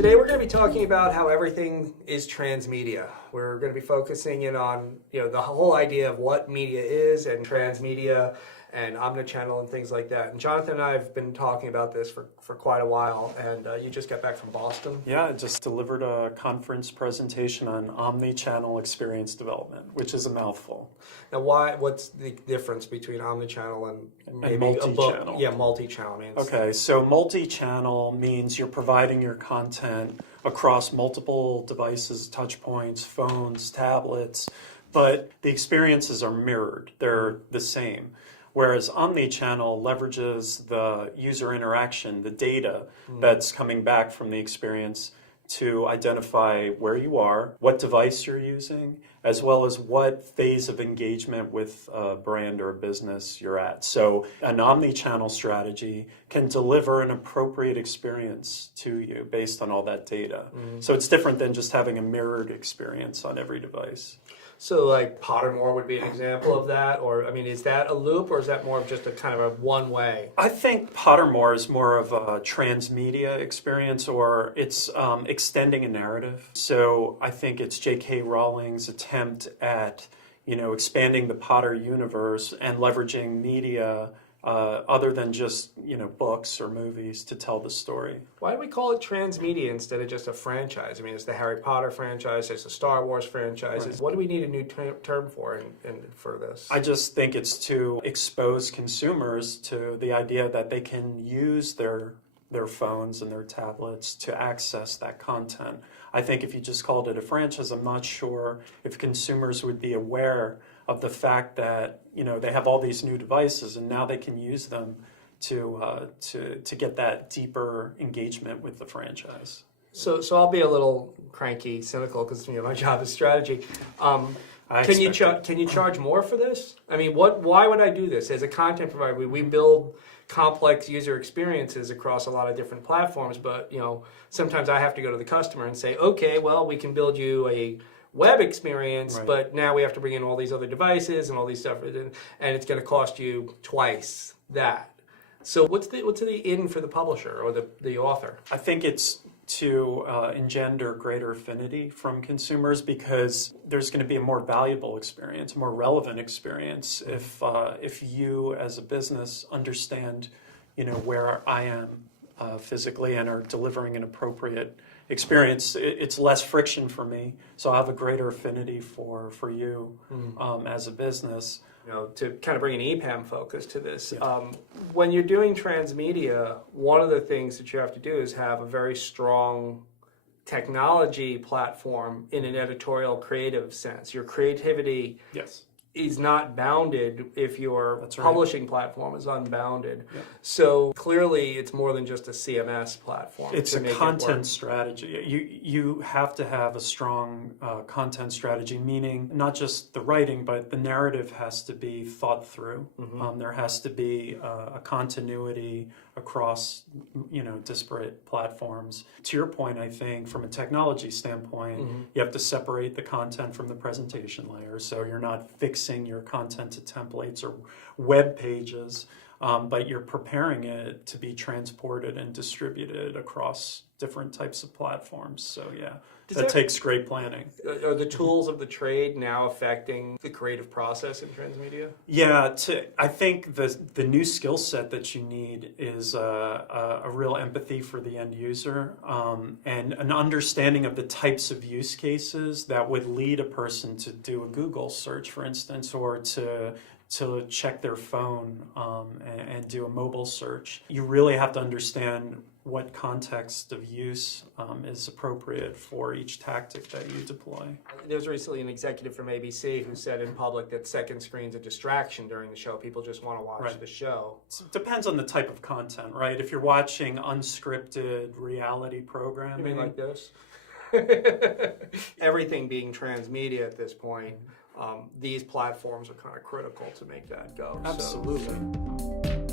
Today we're going to be talking about how everything is transmedia. We're going to be focusing in on the whole idea of what media is and transmedia and omnichannel and things like that. And Jonathan and I have been talking about this for quite a while, and you just got back from Boston. Yeah, I just delivered a conference presentation on omnichannel experience development, which is a mouthful. Now, what's the difference between omnichannel and maybe multi-channel? Yeah, multi-channel means. Okay, so multi-channel means you're providing your content across multiple devices, touch points, phones, tablets, but the experiences are mirrored. They're the same. Whereas omnichannel leverages the user interaction, the data that's coming back from the experience to identify where you are, what device you're using, as well as what phase of engagement with a brand or a business you're at. So an omnichannel strategy can deliver an appropriate experience to you based on all that data. So it's different than just having a mirrored experience on every device. So like Pottermore would be an example of that, or I mean, is that a loop, or is that more of just a kind of a one-way? I think Pottermore is more of a transmedia experience, or it's extending a narrative. So I think it's J.K. Rowling's attempt at expanding the Potter universe and leveraging media other than just books or movies to tell the story. Why do we call it transmedia instead of just a franchise? I mean, it's the Harry Potter franchise, there's the Star Wars franchises. Right. What do we need a new term for for this? I just think it's to expose consumers to the idea that they can use their phones and their tablets to access that content. I think if you just called it a franchise, I'm not sure if consumers would be aware of the fact that they have all these new devices and now they can use them to get that deeper engagement with the franchise. So I'll be a little cranky, cynical, because my job is strategy. Can you charge more for this? I mean, why would I do this as a content provider? We build complex user experiences across a lot of different platforms, but sometimes I have to go to the customer and say, okay, well, we can build you a web experience, right, but now we have to bring in all these other devices and all these stuff, and it's going to cost you twice that. So what's the in for the publisher or the author? I think it's to engender greater affinity from consumers, because there's going to be a more valuable experience, more relevant experience if you as a business understand where I am physically and are delivering an appropriate experience. It's less friction for me, so I have a greater affinity for you as a business. To kind of bring an EPAM focus to this, when you're doing transmedia, one of the things that you have to do is have a very strong technology platform in an editorial creative sense. Your creativity is not bounded if your publishing platform is unbounded. Yep. So clearly it's more than just a CMS platform. It's a content strategy. You have to have a strong content strategy, meaning not just the writing, but the narrative has to be thought through. There has to be a continuity across disparate platforms. To your point, I think from a technology standpoint, you have to separate the content from the presentation layer, so you're not fixing your content to templates or web pages, but you're preparing it to be transported and distributed across different types of platforms. So that takes great planning. Are the tools of the trade now affecting the creative process in transmedia? Yeah, I think the new skill set that you need is a real empathy for the end user, and an understanding of the types of use cases that would lead a person to do a Google search, for instance, or to check their phone and do a mobile search. You really have to understand what context of use is appropriate for each tactic that you deploy. There was recently an executive from ABC who said in public that second screen's a distraction during the show. People just want to watch the show. It depends on the type of content, right? If you're watching unscripted reality programming. You mean like this? Everything being transmedia at this point, these platforms are kind of critical to make that go. Absolutely. So.